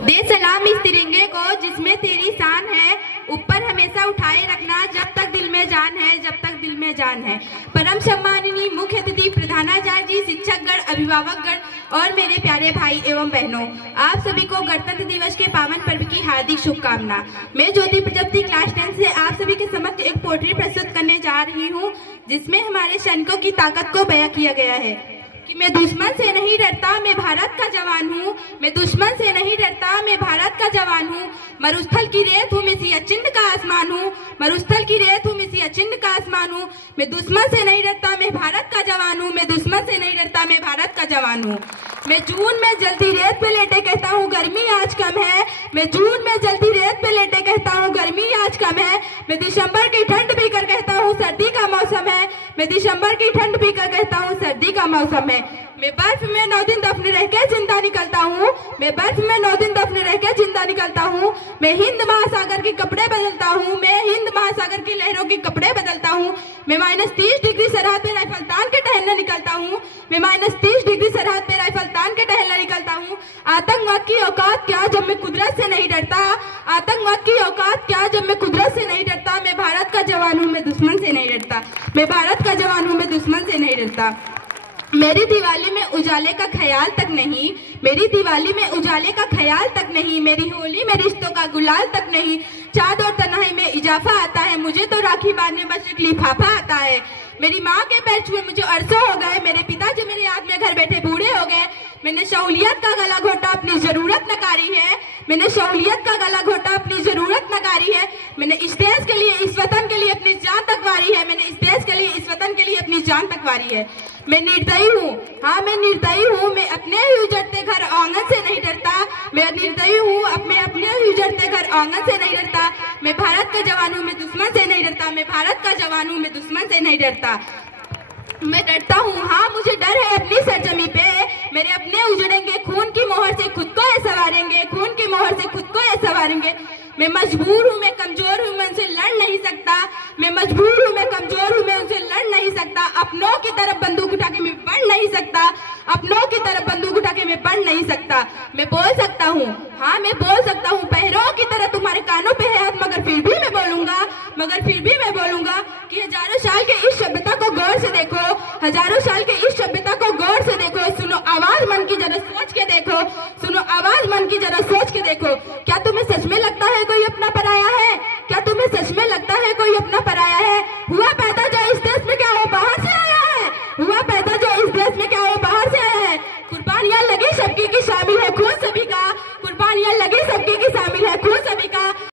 दे सलाम इस तिरंगे को जिसमें तेरी शान है, ऊपर हमेशा उठाए रखना जब तक दिल में जान है, जब तक दिल में जान है। परम सम्माननीय मुख्य अतिथि, प्रधानाचार्य जी, शिक्षकगण, अभिभावकगण और मेरे प्यारे भाई एवं बहनों, आप सभी को गणतंत्र दिवस के पावन पर्व की हार्दिक शुभकामना। मैं ज्योति प्रजापति क्लास 10 से आप सभी के समक्ष एक पोट्री प्रस्तुत करने जा रही हूँ, जिसमें हमारे सैनिकों की ताकत को बयां किया गया है कि मैं दुश्मन से नहीं डरता, मैं भारत का जवान हूँ। मैं दुश्मन से नहीं डरता, मैं भारत का जवान हूँ। मरुस्थल की रेत हूँ, मैं सियाचिन का आसमान हूँ। मरुस्थल की रेत हूँ, मैं सियाचिन का आसमान हूँ। मैं दुश्मन से नहीं डरता, मैं भारत का जवान हूँ। मैं दुश्मन से नहीं डरता, मैं भारत का जवान हूँ। मैं जून में जलती रेत पे लेटे कहता हूँ गर्मी आज कम है। मैं जून में जलती रेत पे लेटे कहता हूँ गर्मी आज कम है। मैं दिसंबर की ठंड पीकर कहता हूँ सर्दी का मौसम है। मैं दिसंबर की ठंड पीकर कहता हूँ सर्दी का मौसम है। मैं बर्फ में 9 दिन दफन रह के जिंदा निकलता हूँ। मैं बर्फ में 9 दिन दफन रह के जिंदा निकलता हूँ। मैं हिंद महासागर के कपड़े बदलता हूँ। मैं हिंद महासागर की लहरों के कपड़े बदलता हूँ। मैं -30 डिग्री सरहद पे राइफल तान के टहलने निकलता हूँ। मैं -30 डिग्री सरहद पे राइफल तान के टहलने निकलता हूँ। आतंकवाद की औकात क्या जब मैं कुदरत से नहीं डरता। आतंकवाद की औकात क्या जब मैं कुदरत से नहीं डरता। मैं भारत का जवान हूँ, मैं दुश्मन से नहीं डरता। मैं भारत का जवान हूँ, मैं दुश्मन से नहीं डरता। मेरी दिवाली में उजाले का ख्याल तक नहीं। मेरी दिवाली में उजाले का ख्याल तक नहीं। मेरी होली में रिश्तों का गुलाल तक नहीं। चाँद और तन्हाई में इजाफा आता है, मुझे तो राखी बांधने बस एक लिफाफा आता है। मेरी माँ के पैर छुए मुझे अरसों हो गए। मेरे पिताजी मेरे याद में घर बैठे बूढ़े हो गए। मैंने सहूलियत का गला घोटा, अपनी जरूरत नकारी है। मैंने सहूलियत का गला घोटा, अपनी जरूरत नकारी है। मैंने इस देश के लिए, इस वतन के लिए अपनी जान तक वारी है। मैंने इस देश के लिए, इस वतन के लिए अपनी जान तक वारी है। मैं निर्दयी हूँ, हाँ मैं निर्दयी हूँ। मैं अपने ही उजड़ते घर आंगन से नहीं डरता। मैं निर्दयी हूँ, मैं अपने ही उजड़ते घर आंगन से नहीं डरता। मैं भारत का जवान हूँ, मैं दुश्मन से नहीं डरता। मैं भारत का जवान हूँ, मैं दुश्मन से नहीं डरता। मैं डरता हूँ, हाँ मुझे डर है अपनी सरजमी पे। मेरे अपने उजड़ेंगे खून की मोहर से खुद को संवारेंगे। खून की मोहर से खुद को संवारेंगे। मैं मजबूर हूँ, मैं कमजोर हूँ, मैं उनसे लड़ नहीं सकता। मैं मजबूर हूँ, मैं कमजोर हूँ, मैं उनसे लड़ नहीं सकता। अपनों की तरफ बंदूक उठा के मैं बढ़ नहीं सकता। अपनों की तरफ बंदूक उठा के मैं बढ़ नहीं सकता। मैं बोल सकता हूँ, हाँ मैं बोल सकता हूँ। पैरों की तरह तुम्हारे कानों पे है हाथ, मगर फिर भी मैं बोलूंगा। मगर फिर भी मैं बोलूंगा कि हजारों साल के इस सभ्यता को गौर से देखो। हजारों साल के इस सभ्यता को गौर से देखो। सुनो आवाज मन की जरा सोच के देखो। सुनो आवाज मन की जरा सोच के देखो। क्या तुम्हें सच में लगता है कोई अपना पराया है? क्या तुम्हें सच में लगता है कोई अपना पराया है? हुआ पैदा जो इस देश में, क्या वो बाहर से आया है? हुआ पैदा जो इस देश में, क्या वो बाहर से आया है? कुर्बानियां लगी सबकी की शामिल है खून सभी का। कुर्बानियां लगी सबकी